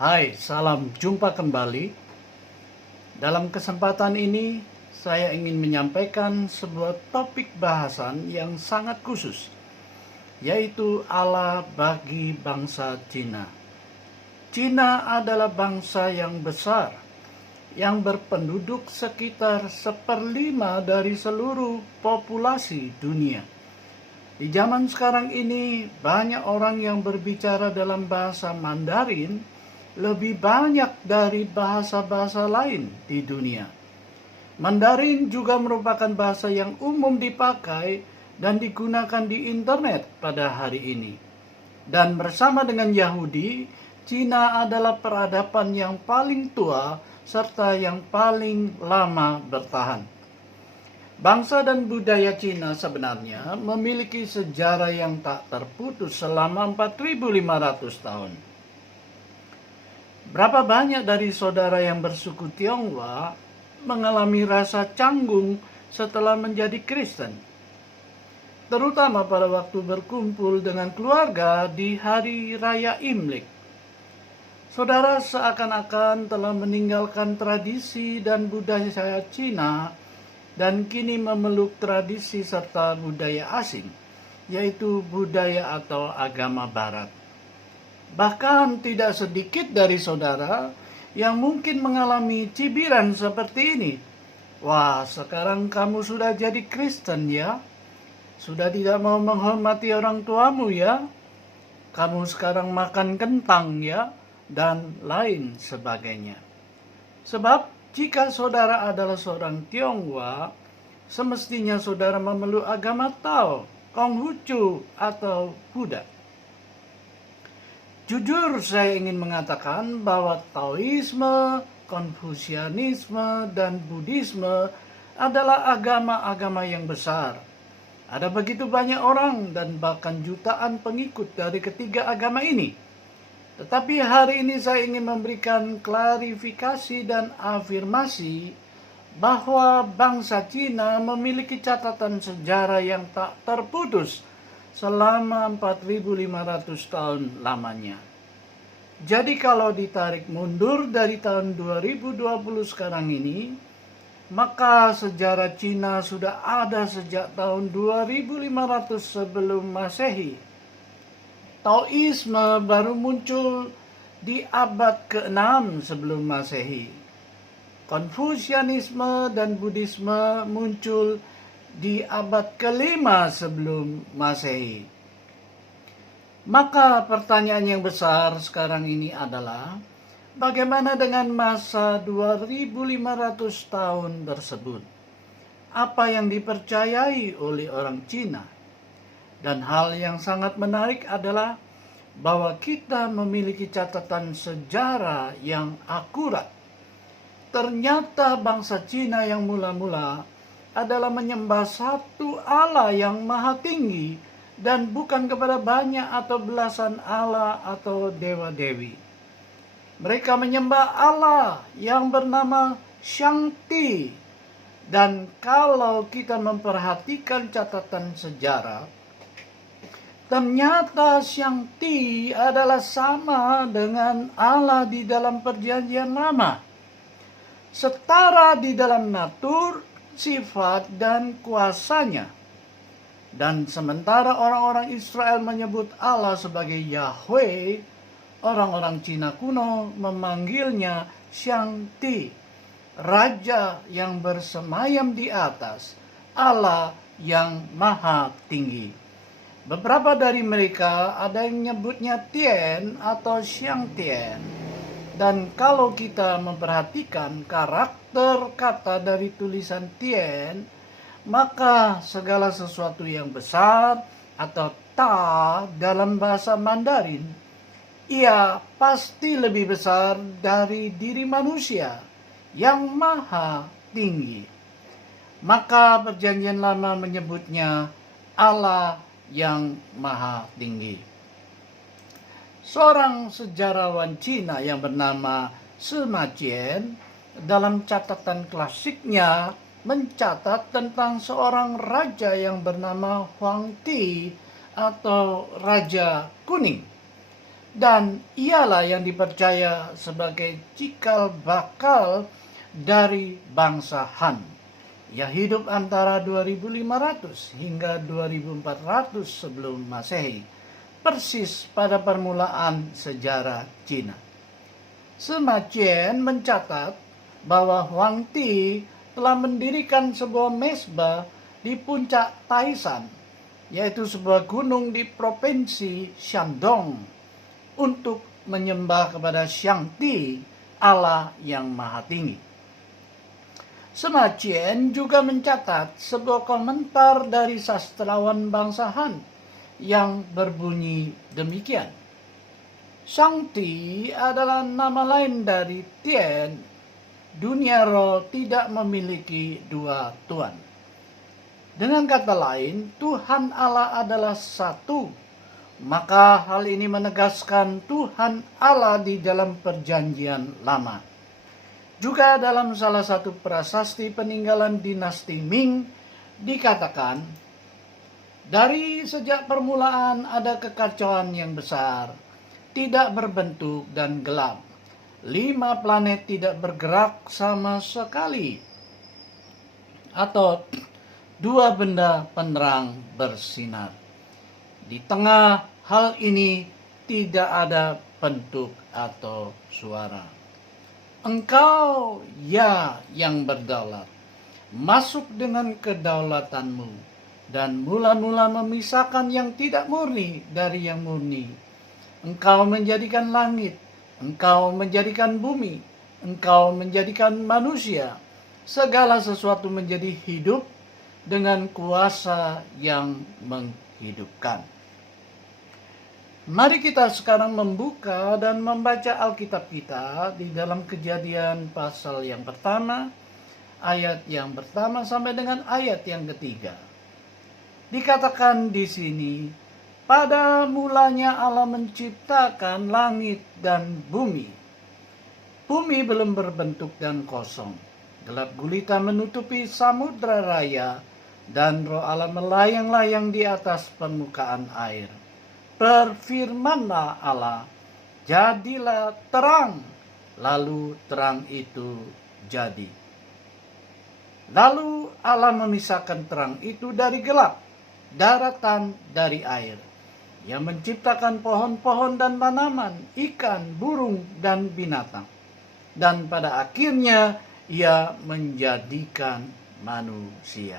Hai, salam jumpa kembali. Dalam kesempatan ini, saya ingin menyampaikan sebuah topik bahasan yang sangat khusus, yaitu Allah bagi bangsa Cina. Cina adalah bangsa yang besar, yang berpenduduk sekitar 1/5 dari seluruh populasi dunia. Di zaman sekarang ini, banyak orang yang berbicara dalam bahasa Mandarin lebih banyak dari bahasa-bahasa lain di dunia. Mandarin juga merupakan bahasa yang umum dipakai dan digunakan di internet pada hari ini. Dan bersama dengan Yahudi, Cina adalah peradaban yang paling tua serta yang paling lama bertahan. Bangsa dan budaya Cina sebenarnya memiliki sejarah yang tak terputus selama 4.500 tahun. Berapa banyak dari saudara yang bersuku Tionghoa mengalami rasa canggung setelah menjadi Kristen, terutama pada waktu berkumpul dengan keluarga di hari raya Imlek. Saudara seakan-akan telah meninggalkan tradisi dan budaya Cina dan kini memeluk tradisi serta budaya asing, yaitu budaya atau agama Barat. Bahkan tidak sedikit dari saudara yang mungkin mengalami cibiran seperti ini. Wah, sekarang kamu sudah jadi Kristen ya? Sudah tidak mau menghormati orang tuamu ya? Kamu sekarang makan kentang ya? Dan lain sebagainya. Sebab jika saudara adalah seorang Tionghoa, semestinya saudara memeluk agama Tao, Konghucu, atau Buddha. Jujur saya ingin mengatakan bahwa Taoisme, Konfusianisme, dan Buddhisme adalah agama-agama yang besar. Ada begitu banyak orang dan bahkan jutaan pengikut dari ketiga agama ini. Tetapi hari ini saya ingin memberikan klarifikasi dan afirmasi bahwa bangsa Cina memiliki catatan sejarah yang tak terputus selama 4.500 tahun lamanya. Jadi kalau ditarik mundur dari tahun 2020 sekarang ini, maka sejarah Cina sudah ada sejak tahun 2500 sebelum Masehi. Taoisme baru muncul di abad ke-6 sebelum Masehi. Konfusianisme dan Buddhisme muncul di abad ke-5 sebelum Masehi. Maka pertanyaan yang besar sekarang ini adalah, bagaimana dengan masa 2500 tahun tersebut? Apa yang dipercayai oleh orang Cina? Dan hal yang sangat menarik adalah bahwa kita memiliki catatan sejarah yang akurat. Ternyata bangsa Cina yang mula-mula adalah menyembah satu Allah yang maha tinggi dan bukan kepada banyak atau belasan Allah atau dewa-dewi. Mereka menyembah Allah yang bernama Shangti. Dan kalau kita memperhatikan catatan sejarah, ternyata Shangti adalah sama dengan Allah di dalam Perjanjian Lama. Setara di dalam natur, sifat, dan kuasanya. Dan sementara orang-orang Israel menyebut Allah sebagai Yahweh, orang-orang Cina kuno memanggilnya Shangti, Raja yang bersemayam di atas, Allah yang maha tinggi. Beberapa dari mereka ada yang menyebutnya Tien atau Shangtian. Dan kalau kita memperhatikan karakter kata dari tulisan Tien, maka segala sesuatu yang besar atau ta dalam bahasa Mandarin, ia pasti lebih besar dari diri manusia yang maha tinggi. Maka Perjanjian Lama menyebutnya Allah yang maha tinggi. Seorang sejarawan Cina yang bernama Sima Qian dalam catatan klasiknya mencatat tentang seorang raja yang bernama Huang Ti atau Raja Kuning. dan ialah yang dipercaya sebagai cikal bakal dari bangsa Han. Ia hidup antara 2500 hingga 2400 sebelum Masehi, persis pada permulaan sejarah Cina. Sima Qian mencatat bahwa Huang Ti telah mendirikan sebuah mezbah di puncak Taishan, yaitu sebuah gunung di provinsi Shandong, untuk menyembah kepada Shangti, Allah yang Maha Tinggi. Sima Qian juga mencatat sebuah komentar dari sastrawan bangsa Han yang berbunyi demikian. Shangti adalah nama lain dari Tian. Dunia roh tidak memiliki dua Tuhan. Dengan kata lain, Tuhan Allah adalah satu. Maka hal ini menegaskan Tuhan Allah di dalam perjanjian lama. Juga dalam salah satu prasasti peninggalan dinasti Ming dikatakan, dari sejak permulaan ada kekacauan yang besar, tidak berbentuk dan gelap. 5 planet tidak bergerak sama sekali. Atau 2 benda penerang bersinar. Di tengah hal ini tidak ada bentuk atau suara. Engkau ya yang berdaulat, masuk dengan kedaulatanmu dan mula-mula memisahkan yang tidak murni dari yang murni. Engkau menjadikan langit, engkau menjadikan bumi, engkau menjadikan manusia, segala sesuatu menjadi hidup dengan kuasa yang menghidupkan. Mari kita sekarang membuka dan membaca Alkitab kita di dalam Kejadian pasal yang pertama, ayat yang pertama sampai dengan ayat yang ketiga. Dikatakan di sini, pada mulanya Allah menciptakan langit dan bumi. Bumi belum berbentuk dan kosong. Gelap gulita menutupi samudra raya, dan roh Allah melayang-layang di atas permukaan air. Berfirmanlah Allah, jadilah terang, lalu terang itu jadi. Lalu Allah memisahkan terang itu dari gelap, daratan dari air. Ia menciptakan pohon-pohon dan tanaman, ikan, burung, dan binatang. Dan pada akhirnya ia menjadikan manusia.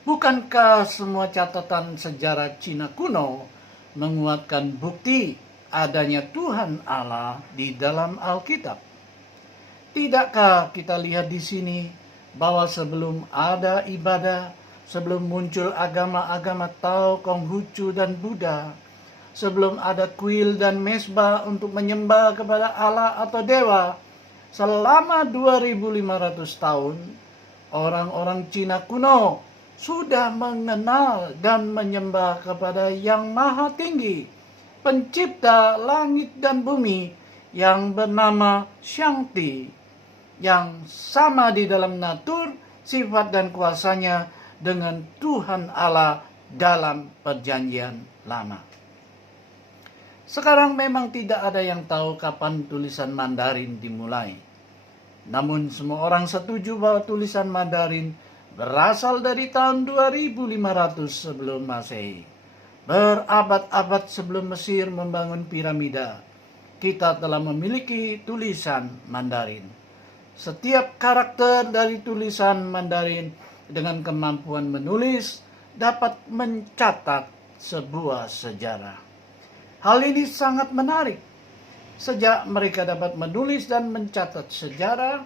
Bukankah semua catatan sejarah Cina kuno menguatkan bukti adanya Tuhan Allah di dalam Alkitab? Tidakkah kita lihat di sini bahwa sebelum ada ibadah, sebelum muncul agama-agama Tao, Konghucu, dan Buddha, sebelum ada kuil dan mezbah untuk menyembah kepada Allah atau dewa, selama 2500 tahun, orang-orang Cina kuno sudah mengenal dan menyembah kepada Yang Maha Tinggi, pencipta langit dan bumi, yang bernama Shangti, yang sama di dalam natur, sifat dan kuasanya dengan Tuhan Allah dalam perjanjian lama. Sekarang memang tidak ada yang tahu kapan tulisan Mandarin dimulai. Namun semua orang setuju bahwa tulisan Mandarin berasal dari tahun 2500 sebelum Masehi. Berabad-abad sebelum Mesir membangun piramida, kita telah memiliki tulisan Mandarin. Setiap karakter dari tulisan Mandarin dengan kemampuan menulis dapat mencatat sebuah sejarah. Hal ini sangat menarik. Sejak mereka dapat menulis dan mencatat sejarah,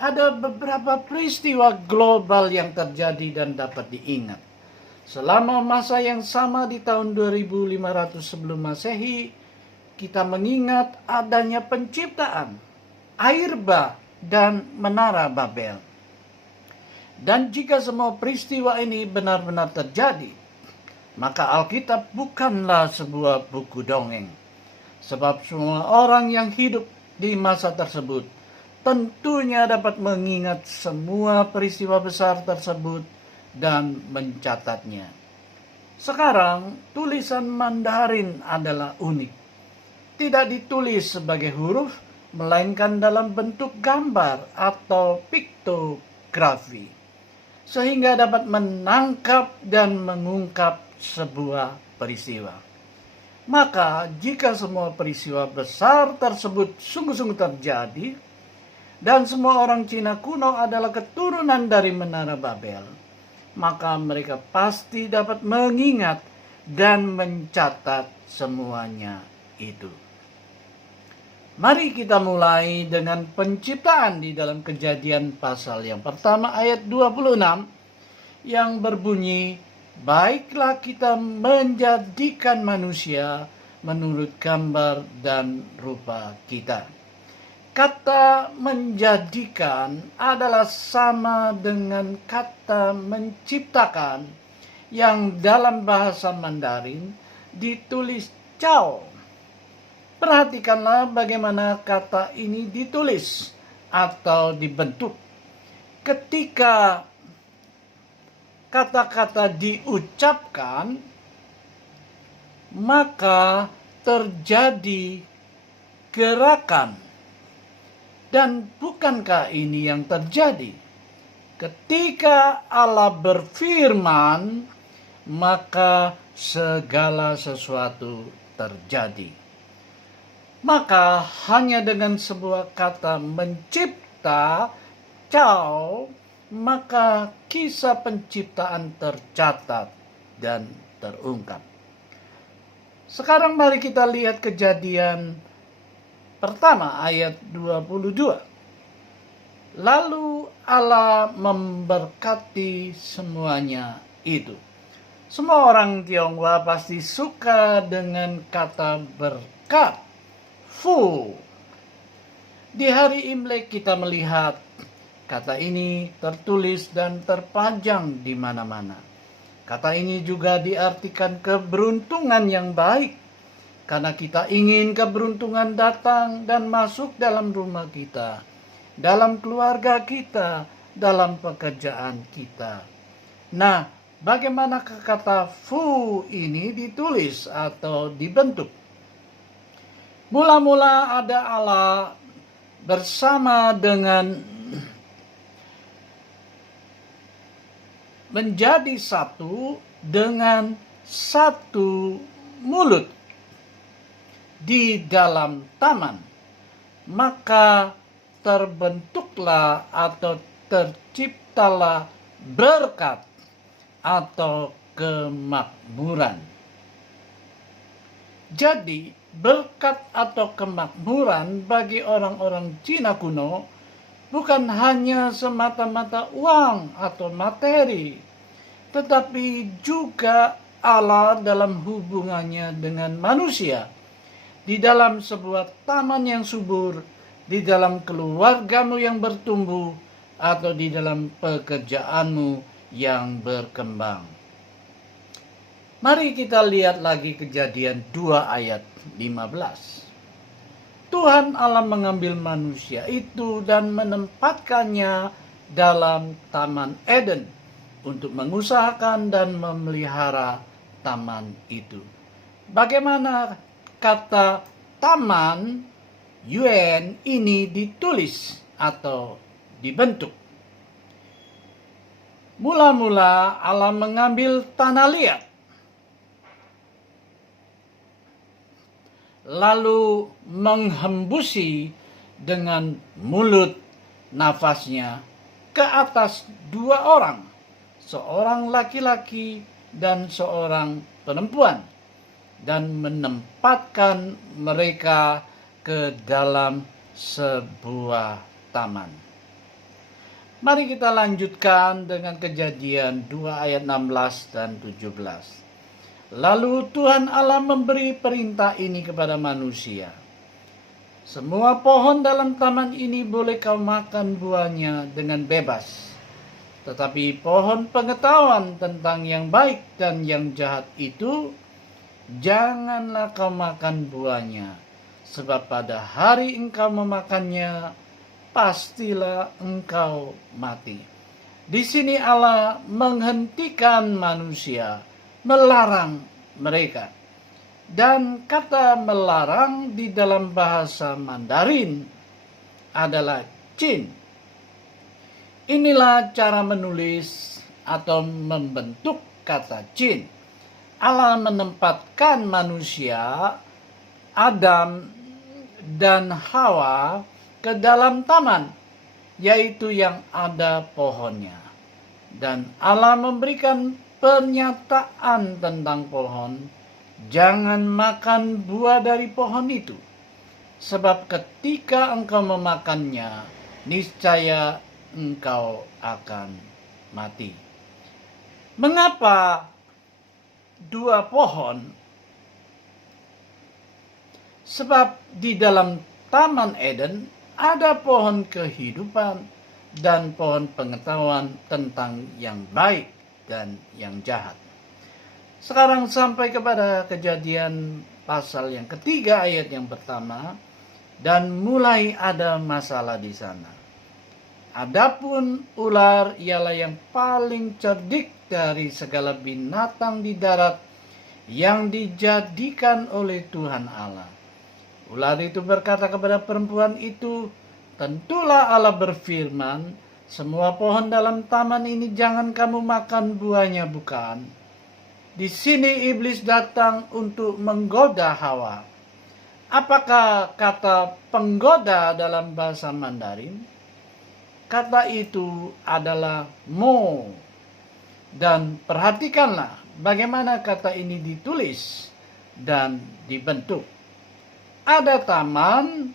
ada beberapa peristiwa global yang terjadi dan dapat diingat. Selama masa yang sama di tahun 2500 sebelum Masehi, kita mengingat adanya penciptaan, air bah, dan menara Babel. Dan jika semua peristiwa ini benar-benar terjadi, maka Alkitab bukanlah sebuah buku dongeng. Sebab semua orang yang hidup di masa tersebut tentunya dapat mengingat semua peristiwa besar tersebut dan mencatatnya. Sekarang, tulisan Mandarin adalah unik. tidak ditulis sebagai huruf, melainkan dalam bentuk gambar atau piktografi, sehingga dapat menangkap dan mengungkap sebuah peristiwa. Maka jika semua peristiwa besar tersebut sungguh-sungguh terjadi, dan semua orang Cina kuno adalah keturunan dari Menara Babel, maka mereka pasti dapat mengingat dan mencatat semuanya itu. Mari kita mulai dengan penciptaan di dalam Kejadian pasal yang pertama ayat 26 yang berbunyi, baiklah kita menjadikan manusia menurut gambar dan rupa kita. Kata menjadikan adalah sama dengan kata menciptakan yang dalam bahasa Mandarin ditulis cao. Perhatikanlah bagaimana kata ini ditulis atau dibentuk. Ketika kata-kata diucapkan, maka terjadi gerakan. Dan bukankah ini yang terjadi? Ketika Allah berfirman, maka segala sesuatu terjadi. Maka hanya dengan sebuah kata mencipta, cao, maka kisah penciptaan tercatat dan terungkap. Sekarang mari kita lihat Kejadian pertama ayat 22. Lalu Allah memberkati semuanya itu. Semua orang Tionghoa pasti suka dengan kata berkat. Fu. Di hari Imlek kita melihat kata ini tertulis dan terpanjang di mana-mana. Kata ini juga diartikan keberuntungan yang baik, karena kita ingin keberuntungan datang dan masuk dalam rumah kita, dalam keluarga kita, dalam pekerjaan kita. Nah, bagaimana kata fu ini ditulis atau dibentuk? Mula-mula ada Allah bersama dengan menjadi satu dengan satu mulut di dalam taman. Maka terbentuklah atau terciptalah berkat atau kemakmuran. Jadi berkat atau kemakmuran bagi orang-orang Cina kuno bukan hanya semata-mata uang atau materi, tetapi juga Allah dalam hubungannya dengan manusia, di dalam sebuah taman yang subur, di dalam keluargamu yang bertumbuh, atau di dalam pekerjaanmu yang berkembang. Mari kita lihat lagi Kejadian 2 ayat 15. Tuhan Allah mengambil manusia itu dan menempatkannya dalam Taman Eden untuk mengusahakan dan memelihara taman itu. Bagaimana kata taman Yuan ini ditulis atau dibentuk? Mula-mula Allah mengambil tanah liat, lalu menghembusi dengan mulut nafasnya ke atas dua orang, seorang laki-laki dan seorang perempuan, dan menempatkan mereka ke dalam sebuah taman. Mari kita lanjutkan dengan Kejadian 2 ayat 16 dan 17. Lalu Tuhan Allah memberi perintah ini kepada manusia. Semua pohon dalam taman ini boleh kau makan buahnya dengan bebas. Tetapi pohon pengetahuan tentang yang baik dan yang jahat itu, janganlah kau makan buahnya. Sebab pada hari engkau memakannya, pastilah engkau mati. Di sini Allah menghentikan manusia, melarang mereka. Dan kata melarang di dalam bahasa Mandarin adalah Chin. Inilah cara menulis atau membentuk kata Chin. Allah menempatkan manusia, Adam dan Hawa ke dalam taman, yaitu yang ada pohonnya. Dan Allah memberikan pernyataan tentang pohon, jangan makan buah dari pohon itu, sebab ketika engkau memakannya, niscaya engkau akan mati. Mengapa dua pohon? Sebab di dalam Taman Eden ada pohon kehidupan dan pohon pengetahuan tentang yang baik dan yang jahat. Sekarang sampai kepada Kejadian pasal yang ketiga ayat yang pertama, dan mulai ada masalah di sana. Adapun ular ialah yang paling cerdik dari segala binatang di darat yang dijadikan oleh Tuhan Allah. Ular itu berkata kepada perempuan itu, tentulah Allah berfirman, semua pohon dalam taman ini jangan kamu makan buahnya, bukan? Di sini iblis datang untuk menggoda Hawa. Apakah kata penggoda dalam bahasa Mandarin? Kata itu adalah mo. Dan perhatikanlah bagaimana kata ini ditulis dan dibentuk. Ada taman,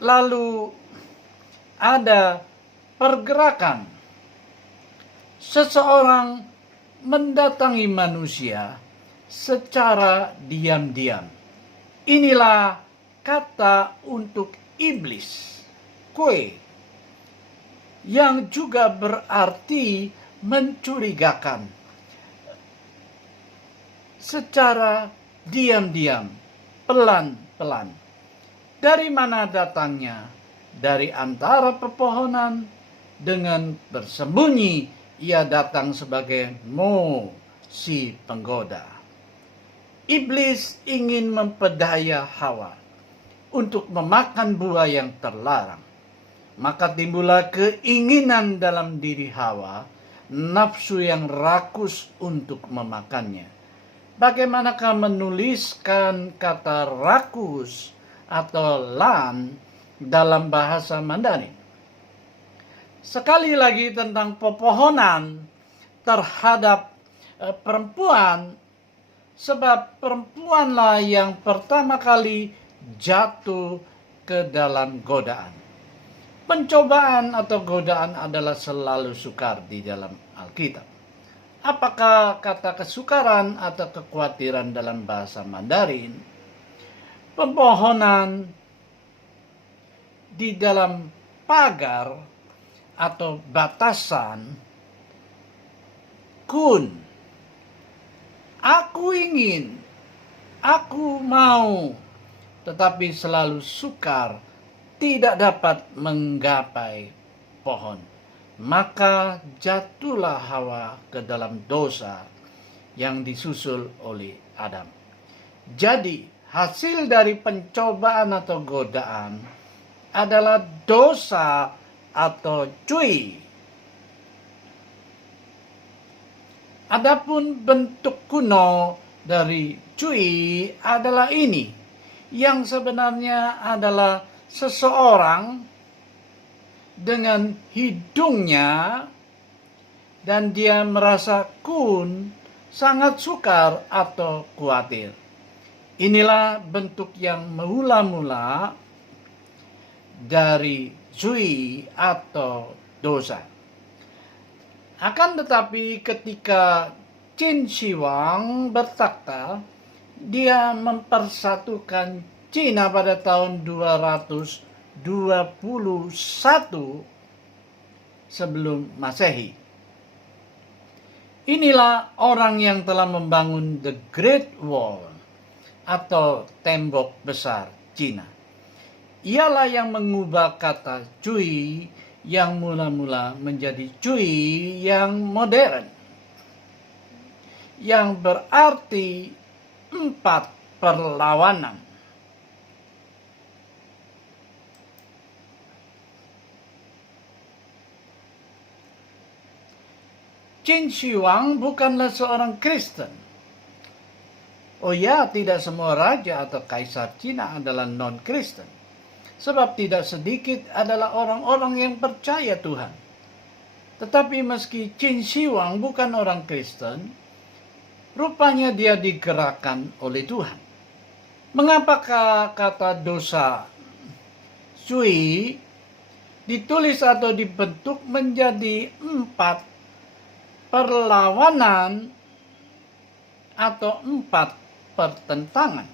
lalu ada pergerakan. Seseorang mendatangi manusia secara diam-diam. Inilah kata untuk iblis, kue, yang juga berarti mencurigakan. Secara diam-diam, pelan-pelan. Dari mana datangnya? Dari antara pepohonan. Dengan bersembunyi ia datang sebagai mo, si penggoda. Iblis ingin memperdaya Hawa untuk memakan buah yang terlarang. Maka timbullah keinginan dalam diri Hawa, nafsu yang rakus untuk memakannya. Bagaimanakah menuliskan kata rakus atau lan dalam bahasa Mandarin? Sekali lagi tentang pepohonan terhadap perempuan, sebab perempuanlah yang pertama kali jatuh ke dalam godaan. Pencobaan atau godaan adalah selalu sukar di dalam Alkitab. Apakah kata kesukaran atau kekhawatiran dalam bahasa Mandarin? Pepohonan di dalam pagar atau batasan, kun, aku ingin, aku mau, tetapi selalu sukar, tidak dapat menggapai pohon. Maka jatuhlah Hawa ke dalam dosa yang disusul oleh Adam. Jadi hasil dari pencobaan atau godaan adalah dosa atau cui. Adapun bentuk kuno dari cui adalah ini, yang sebenarnya adalah seseorang dengan hidungnya dan dia merasa kun, sangat sukar atau khawatir. Inilah bentuk yang mula-mula dari cui atau dosa. Akan tetapi ketika Qin Shi Huang bertakhta, dia mempersatukan Cina pada tahun 221 sebelum Masehi. Inilah orang yang telah membangun The Great Wall atau tembok besar Cina. Ialah yang mengubah kata cui yang mula-mula menjadi cui yang modern, yang berarti 4 perlawanan. Qin Shi Huang bukanlah seorang Kristen. Oh ya, tidak semua raja atau kaisar Cina adalah non-Kristen. Sebab tidak sedikit adalah orang-orang yang percaya Tuhan. Tetapi meski Qin Shi Huang bukan orang Kristen, rupanya dia digerakkan oleh Tuhan. Mengapakah kata dosa Sui ditulis atau dibentuk menjadi 4 perlawanan atau 4 pertentangan?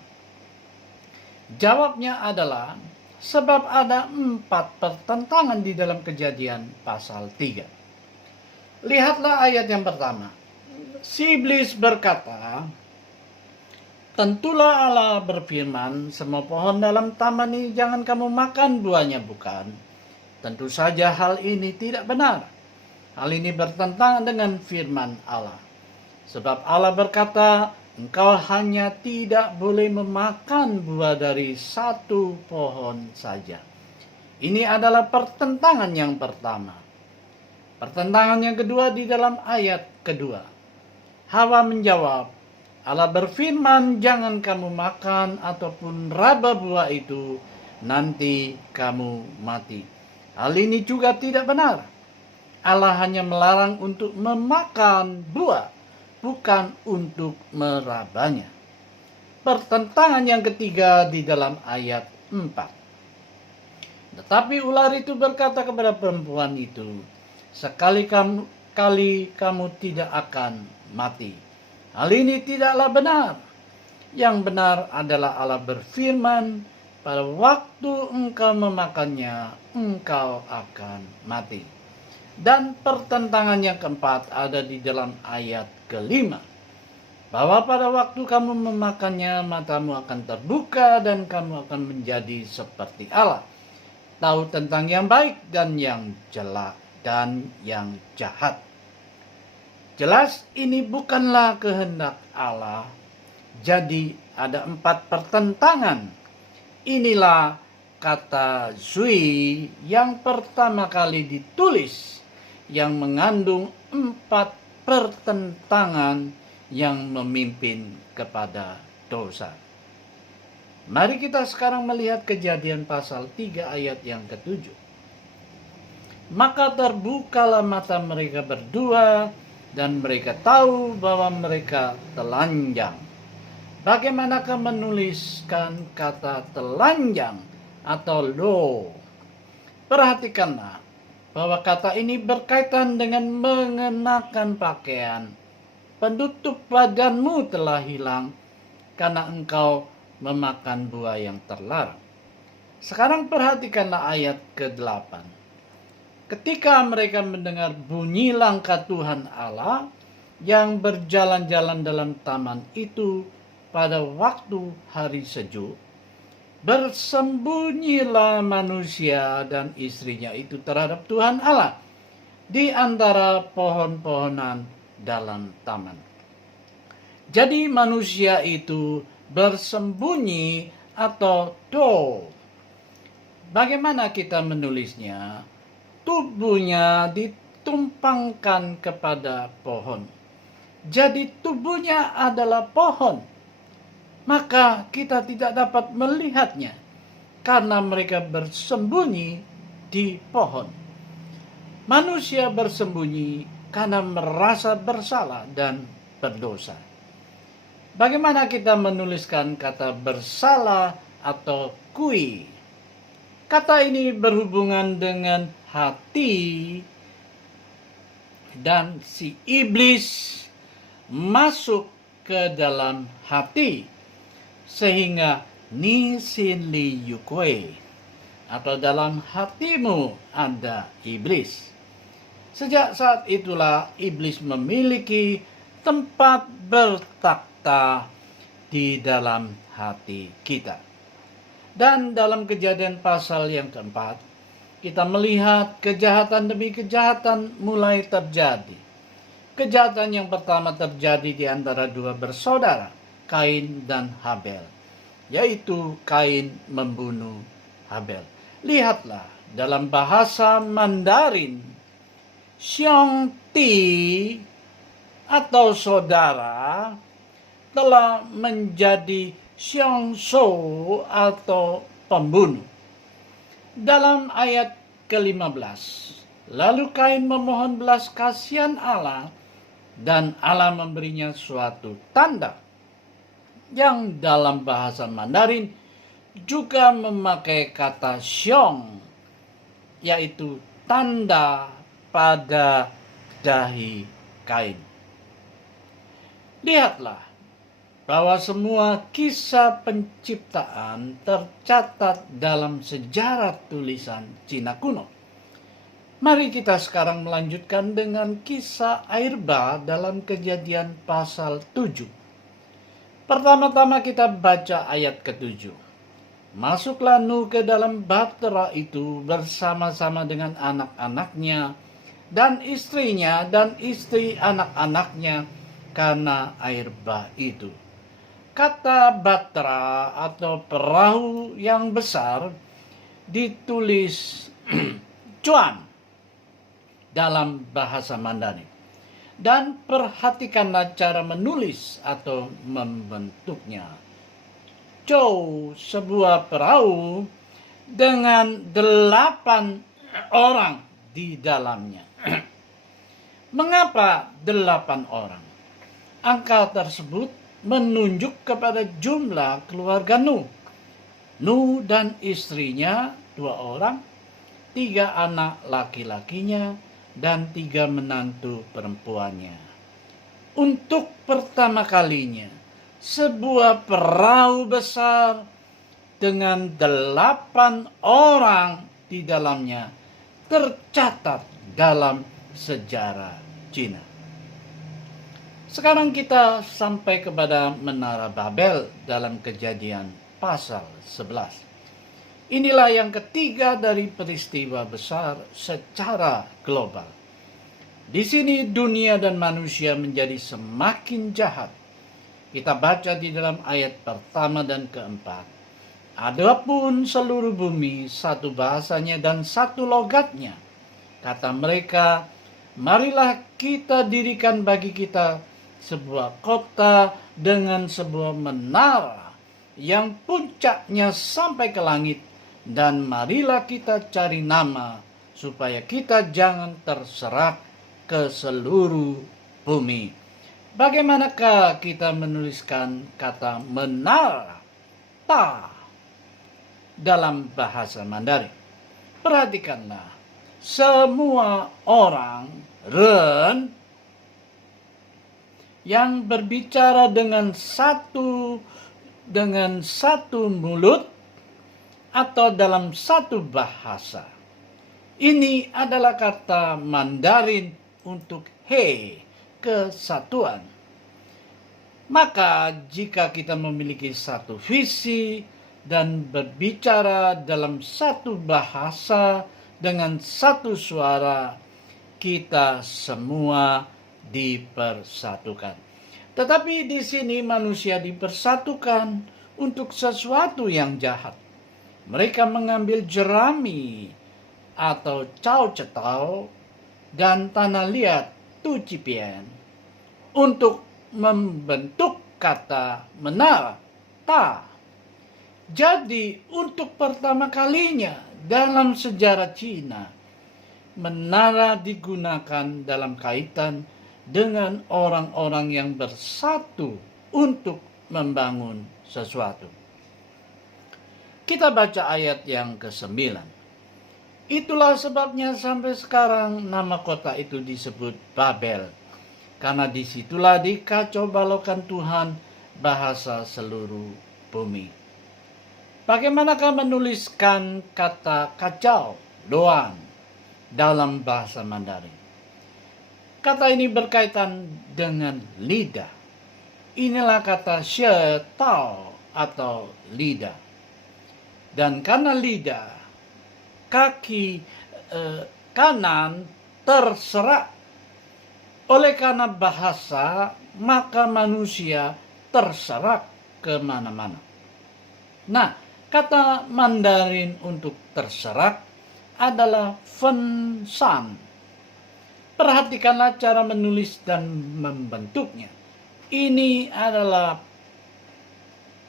Jawabnya adalah sebab ada 4 pertentangan di dalam Kejadian pasal 3. Lihatlah ayat yang pertama. Si iblis berkata, tentulah Allah berfirman, semua pohon dalam taman ini jangan kamu makan buahnya, bukan? Tentu saja hal ini tidak benar. Hal ini bertentangan dengan firman Allah. Sebab Allah berkata, engkau hanya tidak boleh memakan buah dari satu pohon saja. Ini adalah pertentangan yang pertama. Pertentangan yang kedua di dalam ayat kedua. Hawa menjawab, Allah berfirman, jangan kamu makan ataupun raba buah itu, nanti kamu mati. Hal ini juga tidak benar. Allah hanya melarang untuk memakan buah, bukan untuk merabanya. Pertentangan yang ketiga di dalam ayat 4. Tetapi ular itu berkata kepada perempuan itu, sekali-kali kamu tidak akan mati. Hal ini tidaklah benar. Yang benar adalah Allah berfirman, pada waktu engkau memakannya, engkau akan mati. Dan pertentangan yang keempat ada di dalam ayat kelima. Bahwa pada waktu kamu memakannya, matamu akan terbuka dan kamu akan menjadi seperti Allah. Tahu tentang yang baik dan yang jelek dan yang jahat. Jelas ini bukanlah kehendak Allah. Jadi ada 4 pertentangan. Inilah kata Zui yang pertama kali ditulis, yang mengandung 4 pertentangan yang memimpin kepada dosa. Mari kita sekarang melihat Kejadian pasal 3 ayat yang ke-7. Maka terbukalah mata mereka berdua dan mereka tahu bahwa mereka telanjang. Bagaimanakah menuliskan kata telanjang atau lo? Perhatikanlah bahwa kata ini berkaitan dengan mengenakan pakaian. Penutup badanmu telah hilang karena engkau memakan buah yang terlarang. Sekarang perhatikanlah ayat ke-8. Ketika mereka mendengar bunyi langkah Tuhan Allah yang berjalan-jalan dalam taman itu pada waktu hari sejuk, bersembunyilah manusia dan istrinya itu terhadap Tuhan Allah di antara pohon-pohonan dalam taman. Jadi manusia itu bersembunyi atau do. Bagaimana kita menulisnya? Tubuhnya ditumpangkan kepada pohon. Jadi tubuhnya adalah pohon. Maka kita tidak dapat melihatnya karena mereka bersembunyi di pohon. Manusia bersembunyi karena merasa bersalah dan berdosa. Bagaimana kita menuliskan kata bersalah atau kui? Kata ini berhubungan dengan hati, dan si iblis masuk ke dalam hati sehingga ni sin li yukwe, atau dalam hatimu ada iblis. Sejak saat itulah iblis memiliki tempat bertakhta di dalam hati kita. Dan dalam Kejadian pasal yang keempat, kita melihat kejahatan demi kejahatan mulai terjadi. Kejahatan yang pertama terjadi di antara dua bersaudara, Kain dan Habel, yaitu Kain membunuh Habel. Lihatlah dalam bahasa Mandarin, Xiong Ti atau saudara telah menjadi Xiong Shou atau pembunuh. Dalam ayat ke-15, lalu Kain memohon belas kasihan Allah dan Allah memberinya suatu tanda yang dalam bahasa Mandarin juga memakai kata xiong, yaitu tanda pada dahi Kain. Lihatlah bahwa semua kisah penciptaan tercatat dalam sejarah tulisan Cina kuno. Mari kita sekarang melanjutkan dengan kisah air bah dalam Kejadian pasal 7. Pertama-tama kita baca ayat ke-7. Masuklah Nuh ke dalam bahtera itu bersama-sama dengan anak-anaknya dan istrinya dan istri anak-anaknya karena air bah itu. Kata bahtera atau perahu yang besar ditulis cuan dalam bahasa Mandarin. Dan perhatikanlah cara menulis atau membentuknya. Zhou, sebuah perahu dengan 8 orang di dalamnya. Mengapa 8 orang? Angka tersebut menunjuk kepada jumlah keluarga Nuh. Nuh dan istrinya 2 orang, 3 anak laki-lakinya, dan 3 menantu perempuannya. Untuk pertama kalinya, sebuah perahu besar dengan 8 orang di dalamnya tercatat dalam sejarah Cina. Sekarang kita sampai kepada Menara Babel dalam Kejadian pasal 11. Inilah yang ketiga dari peristiwa besar secara global. Di sini dunia dan manusia menjadi semakin jahat. Kita baca di dalam ayat pertama dan keempat. Adapun seluruh bumi satu bahasanya dan satu logatnya. Kata mereka, marilah kita dirikan bagi kita sebuah kota dengan sebuah menara yang puncaknya sampai ke langit. Dan marilah kita cari nama supaya kita jangan terserak ke seluruh bumi. Bagaimanakah kita menuliskan kata menara ta dalam bahasa Mandarin? Perhatikanlah, semua orang ren yang berbicara dengan satu mulut atau dalam satu bahasa. Ini adalah kata Mandarin untuk he, kesatuan. Maka jika kita memiliki satu visi dan berbicara dalam satu bahasa dengan satu suara, kita semua dipersatukan. Tetapi di sini manusia dipersatukan untuk sesuatu yang jahat. Mereka mengambil jerami atau cao cetau dan tanah liat tu cipian untuk membentuk kata menara ta. Jadi untuk pertama kalinya dalam sejarah Cina, menara digunakan dalam kaitan dengan orang-orang yang bersatu untuk membangun sesuatu. Kita baca ayat yang ke-9. Itulah sebabnya sampai sekarang nama kota itu disebut Babel, karena disitulah dikacau balaukan Tuhan bahasa seluruh bumi. Bagaimanakah menuliskan kata kacau, doan, dalam bahasa Mandarin? Kata ini berkaitan dengan lidah. Inilah kata shetao atau lidah. Dan karena lidah, kaki kanan terserak. Oleh karena bahasa, maka manusia terserak kemana-mana. Nah, kata Mandarin untuk terserak adalah fen san. Perhatikanlah cara menulis dan membentuknya. Ini adalah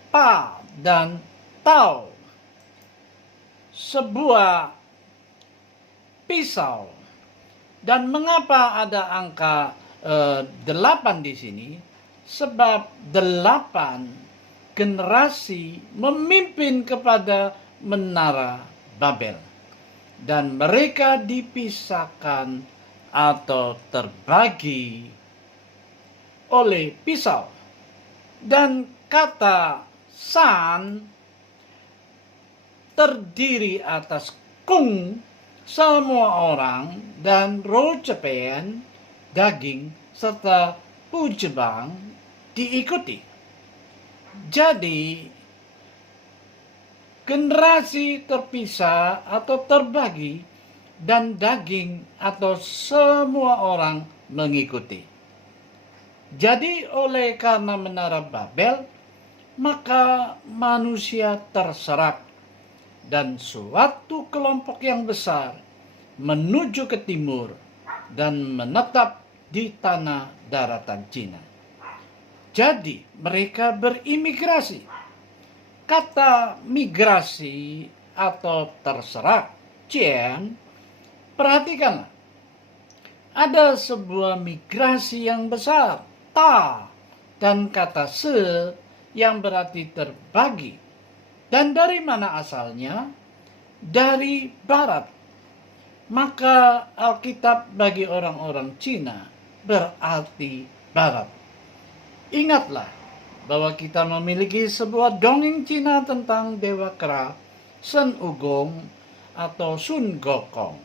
pa dan tau, sebuah pisau. Dan mengapa ada angka 8 di sini? Sebab 8 generasi memimpin kepada menara Babel. Dan mereka dipisahkan atau terbagi oleh pisau. Dan kata san terdiri atas kung, semua orang, dan rocepen, daging, serta pujebang diikuti. Jadi, generasi terpisah atau terbagi, dan daging atau semua orang mengikuti. Jadi, oleh karena menara Babel, maka manusia terserak. Dan suatu kelompok yang besar menuju ke timur dan menetap di tanah daratan Cina. Jadi mereka berimigrasi. Kata migrasi atau terserak, Cian, perhatikanlah. Ada sebuah migrasi yang besar, ta, dan kata se yang berarti terbagi. Dan dari mana asalnya? Dari barat. Maka Alkitab bagi orang-orang Cina berarti barat. Ingatlah bahwa kita memiliki sebuah dongeng Cina tentang Dewa Kera, Sen Ugong atau Sun Gokong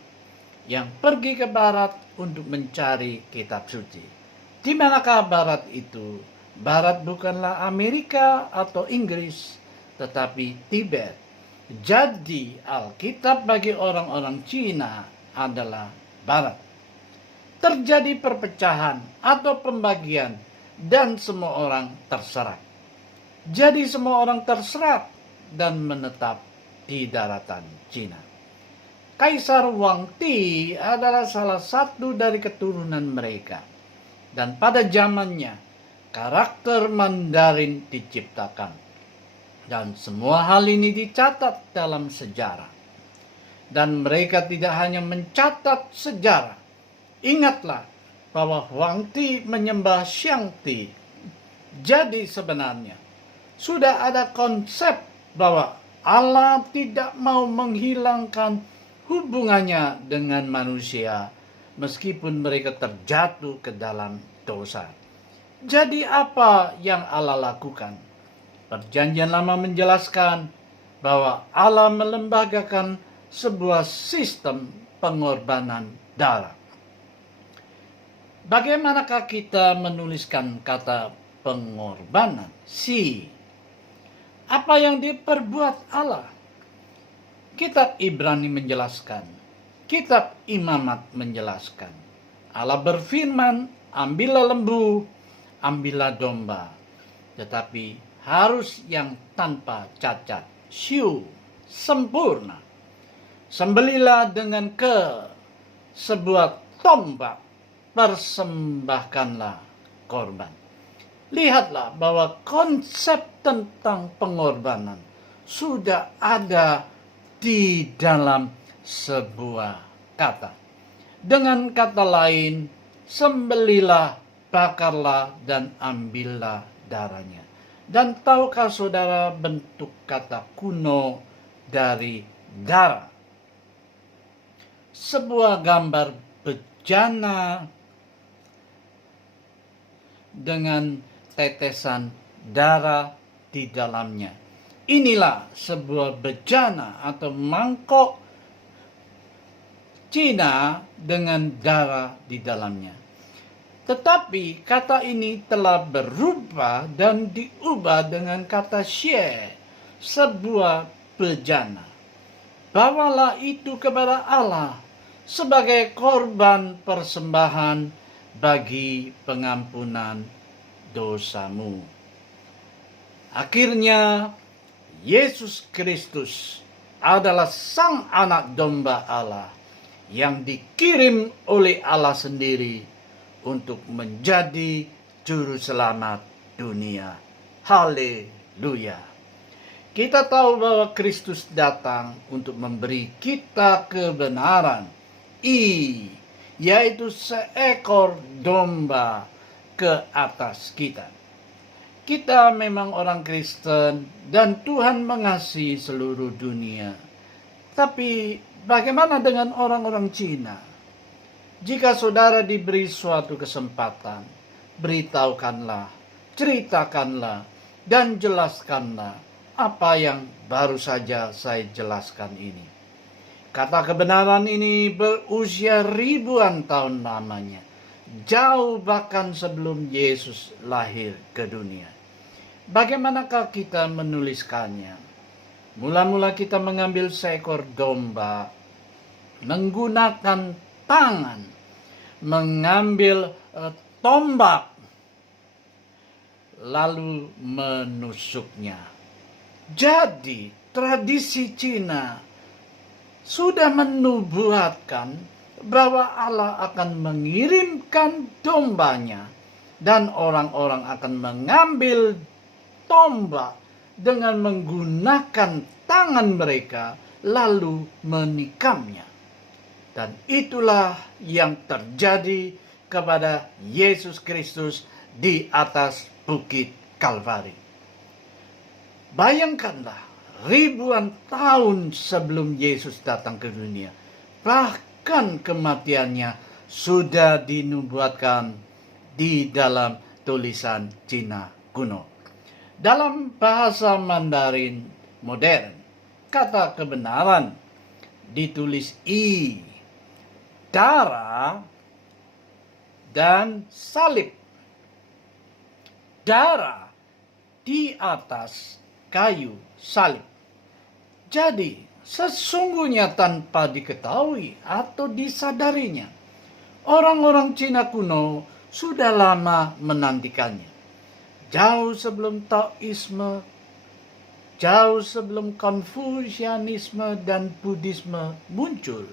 yang pergi ke barat untuk mencari kitab suci. Di manakah barat itu? Barat bukanlah Amerika atau Inggris, tetapi Tibet. Jadi Alkitab bagi orang-orang Cina adalah barat. Terjadi perpecahan atau pembagian dan semua orang terserak. Jadi semua orang terserak dan menetap di daratan Cina. Kaisar Wang Ti adalah salah satu dari keturunan mereka. Dan pada zamannya karakter Mandarin diciptakan. Dan semua hal ini dicatat dalam sejarah. Dan mereka tidak hanya mencatat sejarah. Ingatlah bahwa Huang Ti menyembah Xiang Ti. Jadi sebenarnya sudah ada konsep bahwa Allah tidak mau menghilangkan hubungannya dengan manusia meskipun mereka terjatuh ke dalam dosa. Jadi apa yang Allah lakukan? Perjanjian Lama menjelaskan bahwa Allah melembagakan sebuah sistem pengorbanan darah. Bagaimanakah kita menuliskan kata pengorbanan? Apa yang diperbuat Allah? Kitab Ibrani menjelaskan. Kitab Imamat menjelaskan. Allah berfirman, ambillah lembu, ambillah domba. Tetapi harus yang tanpa cacat, syu, sempurna. Sembelilah dengan sebuah tombak, persembahkanlah korban. Lihatlah bahwa konsep tentang pengorbanan sudah ada di dalam sebuah kata. Dengan kata lain, sembelilah, bakarlah, dan ambillah darahnya. Dan tahukah saudara bentuk kata kuno dari darah? Sebuah gambar bejana dengan tetesan darah di dalamnya. Inilah sebuah bejana atau mangkok Cina dengan darah di dalamnya. Tetapi kata ini telah berubah dan diubah dengan kata xie, sebuah bejana. Bawalah itu kepada Allah sebagai korban persembahan bagi pengampunan dosamu. Akhirnya, Yesus Kristus adalah Sang Anak Domba Allah yang dikirim oleh Allah sendiri untuk menjadi Juru Selamat dunia. Haleluya. Kita tahu bahwa Kristus datang untuk memberi kita kebenaran, yaitu seekor domba ke atas kita. Kita memang orang Kristen dan Tuhan mengasihi seluruh dunia. Tapi bagaimana dengan orang-orang Cina? Jika saudara diberi suatu kesempatan, beritahukanlah, ceritakanlah, dan jelaskanlah apa yang baru saja saya jelaskan ini. Kata kebenaran ini berusia ribuan tahun lamanya, jauh bahkan sebelum Yesus lahir ke dunia. Bagaimanakah kita menuliskannya? Mula-mula kita mengambil seekor domba, menggunakan tangan, mengambil tombak, lalu menusuknya. Jadi, tradisi Cina sudah menubuatkan bahwa Allah akan mengirimkan dombanya dan orang-orang akan mengambil tombak dengan menggunakan tangan mereka lalu menikamnya. Dan itulah yang terjadi kepada Yesus Kristus di atas Bukit Kalvari. Bayangkanlah, ribuan tahun sebelum Yesus datang ke dunia, bahkan kematiannya sudah dinubuatkan di dalam tulisan Cina kuno. Dalam bahasa Mandarin modern, kata kebenaran ditulis I, darah, dan salib. Darah di atas kayu salib. Jadi, sesungguhnya tanpa diketahui atau disadarinya, orang-orang Cina kuno sudah lama menantikannya. Jauh sebelum Taoisme, jauh sebelum Konfusianisme dan Buddhisme muncul,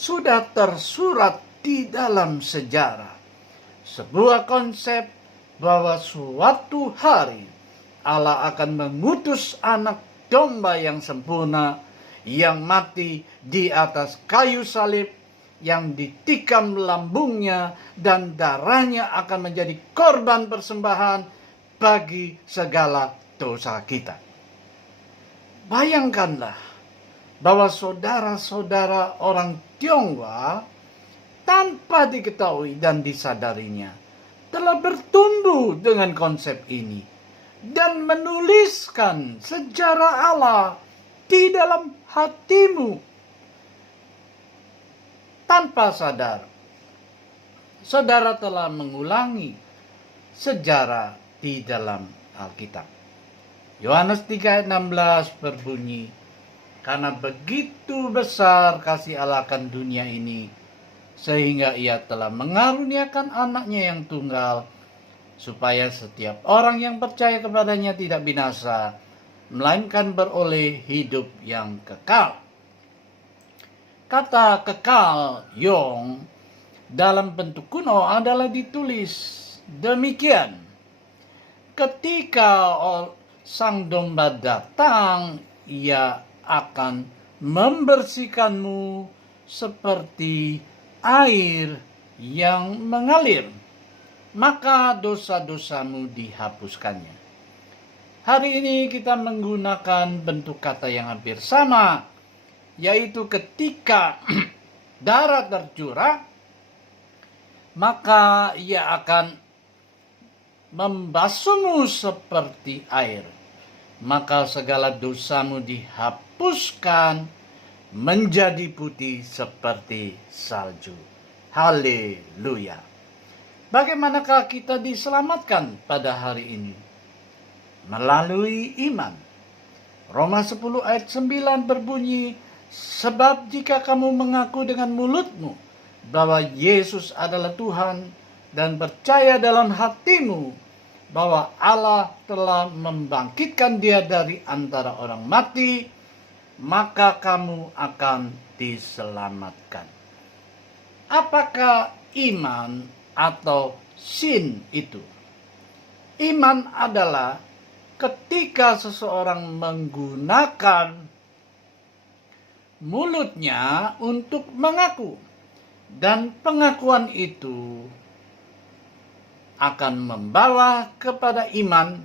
sudah tersurat di dalam sejarah sebuah konsep bahwa suatu hari Allah akan mengutus anak domba yang sempurna, yang mati di atas kayu salib, yang ditikam lambungnya, dan darahnya akan menjadi korban persembahan bagi segala dosa kita. Bayangkanlah bahwa saudara-saudara orang Tionghoa tanpa diketahui dan disadarinya telah bertumbuh dengan konsep ini dan menuliskan sejarah Allah di dalam hatimu. Tanpa sadar, saudara telah mengulangi sejarah di dalam Alkitab. Yohanes 3:16 berbunyi, karena begitu besar kasih Allah akan dunia ini, sehingga ia telah mengaruniakan anaknya yang tunggal, supaya setiap orang yang percaya kepadanya tidak binasa, melainkan beroleh hidup yang kekal. Kata kekal, yong, dalam bentuk kuno adalah ditulis demikian. Ketika sang domba datang, ia akan membersihkanmu seperti air yang mengalir, maka dosa-dosamu dihapuskannya. Hari ini kita menggunakan bentuk kata yang hampir sama, yaitu ketika darah tercurah, maka ia akan membasuhmu seperti air, maka segala dosamu dihapuskan menjadi putih seperti salju. Haleluya. Bagaimanakah kita diselamatkan pada hari ini? Melalui iman. Roma 10 ayat 9 berbunyi, sebab jika kamu mengaku dengan mulutmu bahwa Yesus adalah Tuhan dan percaya dalam hatimu bahwa Allah telah membangkitkan dia dari antara orang mati, maka kamu akan diselamatkan. Apakah iman atau sin itu? Iman adalah ketika seseorang menggunakan mulutnya untuk mengaku, dan pengakuan itu akan membawa kepada iman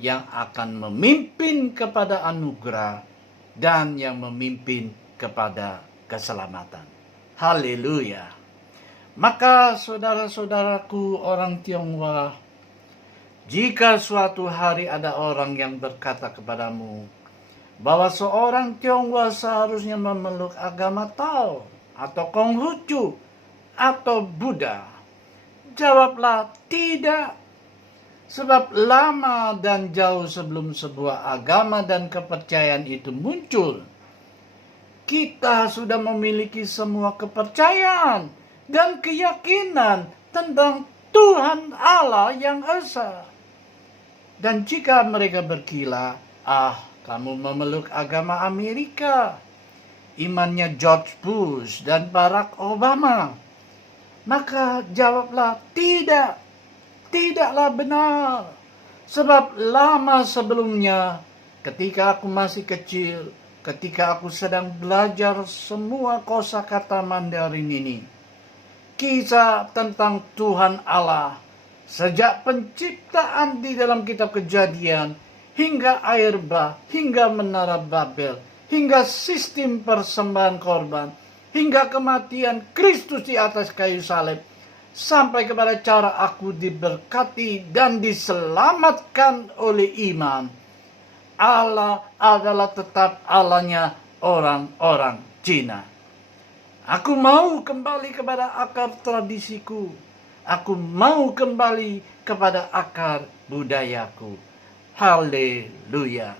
yang akan memimpin kepada anugerah dan yang memimpin kepada keselamatan. Haleluya. Maka saudara-saudaraku orang Tionghoa, jika suatu hari ada orang yang berkata kepadamu bahwa seorang Tionghoa seharusnya memeluk agama Tao atau Konghucu atau Buddha, jawablah tidak. Sebab lama dan jauh sebelum sebuah agama dan kepercayaan itu muncul, kita sudah memiliki semua kepercayaan dan keyakinan tentang Tuhan Allah yang Esa. Dan jika mereka berkila, kamu memeluk agama Amerika, imannya George Bush dan Barack Obama, maka jawablah tidak. Tidaklah benar. Sebab lama sebelumnya, ketika aku masih kecil, ketika aku sedang belajar semua kosakata Mandarin ini, kisah tentang Tuhan Allah, sejak penciptaan di dalam kitab Kejadian, hingga air bah, hingga menara Babel, hingga sistem persembahan korban, hingga kematian Kristus di atas kayu salib, sampai kepada cara aku diberkati dan diselamatkan oleh iman. Allah adalah tetap Allahnya orang-orang Cina. Aku mau kembali kepada akar tradisiku. Aku mau kembali kepada akar budayaku. Haleluya.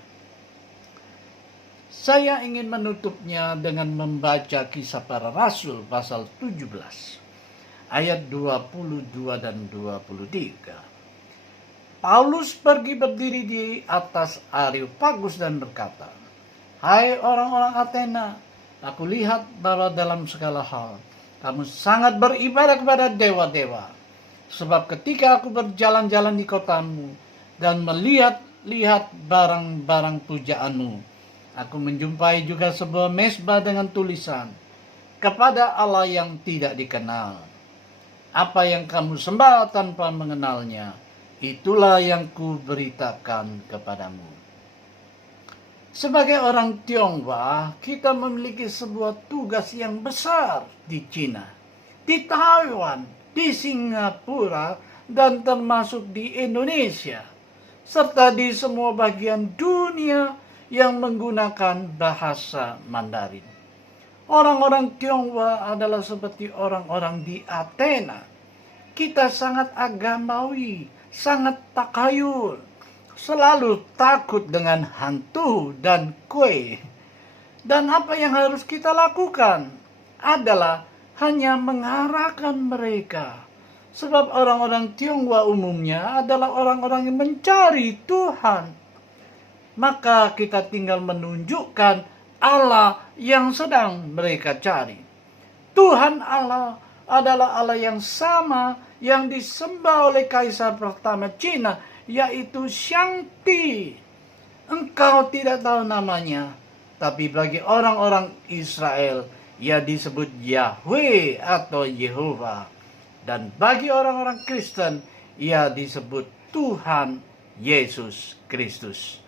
Saya ingin menutupnya dengan membaca Kisah Para Rasul pasal 17. Ayat 22 dan 23. Paulus pergi berdiri di atas Areopagus dan berkata, "Hai orang-orang Athena, aku lihat bahwa dalam segala hal kamu sangat beribadah kepada dewa-dewa. Sebab ketika aku berjalan-jalan di kotamu dan melihat-lihat barang-barang pujaanmu, aku menjumpai juga sebuah mezbah dengan tulisan, kepada Allah yang tidak dikenal. Apa yang kamu sembah tanpa mengenalnya, itulah yang kuberitakan kepadamu." Sebagai orang Tionghoa, kita memiliki sebuah tugas yang besar di Cina, di Taiwan, di Singapura, dan termasuk di Indonesia, serta di semua bagian dunia yang menggunakan bahasa Mandarin. Orang-orang Tionghoa adalah seperti orang-orang di Athena. Kita sangat agamawi, sangat takayul, selalu takut dengan hantu dan kue. Dan apa yang harus kita lakukan adalah hanya mengarahkan mereka. Sebab orang-orang Tionghoa umumnya adalah orang-orang yang mencari Tuhan. Maka kita tinggal menunjukkan Allah yang sedang mereka cari. Tuhan Allah adalah Allah yang sama yang disembah oleh Kaisar pertama Cina, yaitu Shangti. Engkau tidak tahu namanya, tapi bagi orang-orang Israel, ia disebut Yahweh atau Yehova. Dan bagi orang-orang Kristen, ia disebut Tuhan Yesus Kristus.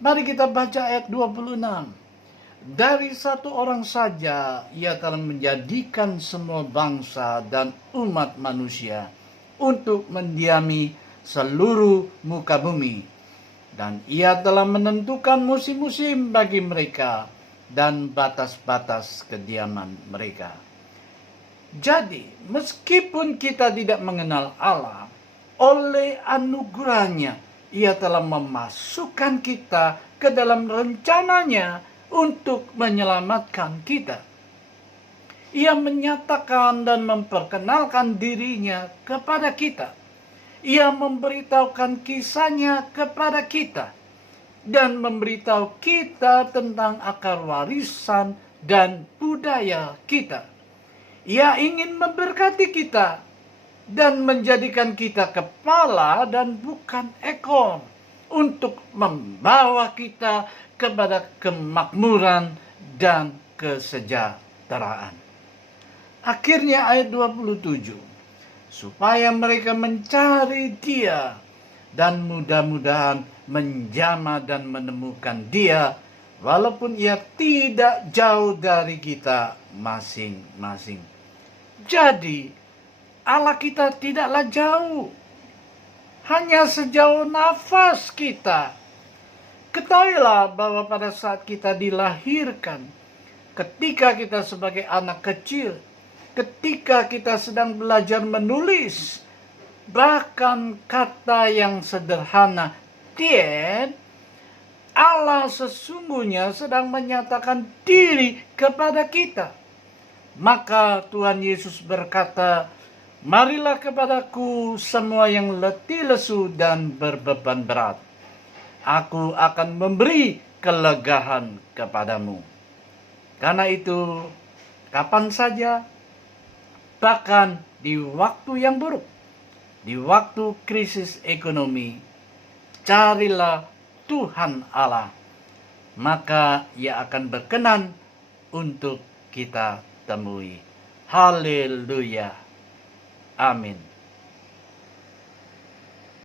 Mari kita baca ayat 26. Dari satu orang saja ia telah menjadikan semua bangsa dan umat manusia untuk mendiami seluruh muka bumi. Dan ia telah menentukan musim-musim bagi mereka dan batas-batas kediaman mereka. Jadi, meskipun kita tidak mengenal Allah, oleh anugerahnya ia telah memasukkan kita ke dalam rencananya untuk menyelamatkan kita. Ia menyatakan dan memperkenalkan dirinya kepada kita. Ia memberitahukan kisahnya kepada kita dan memberitahu kita tentang akar warisan dan budaya kita. Ia ingin memberkati kita dan menjadikan kita kepala dan bukan ekor, untuk membawa kita kepada kemakmuran dan kesejahteraan. Akhirnya ayat 27, supaya mereka mencari Dia dan mudah-mudahan menjamah dan menemukan Dia, walaupun Ia tidak jauh dari kita masing-masing. Jadi Allah kita tidaklah jauh, hanya sejauh nafas kita. Ketahuilah bahwa pada saat kita dilahirkan, ketika kita sebagai anak kecil, ketika kita sedang belajar menulis, bahkan kata yang sederhana, Tiet, Allah sesungguhnya sedang menyatakan diri kepada kita. Maka Tuhan Yesus berkata, marilah kepadaku semua yang letih lesu dan berbeban berat. Aku akan memberi kelegaan kepadamu. Karena itu, kapan saja, bahkan di waktu yang buruk, di waktu krisis ekonomi, carilah Tuhan Allah, maka Ia akan berkenan untuk kita temui. Haleluya. Amin.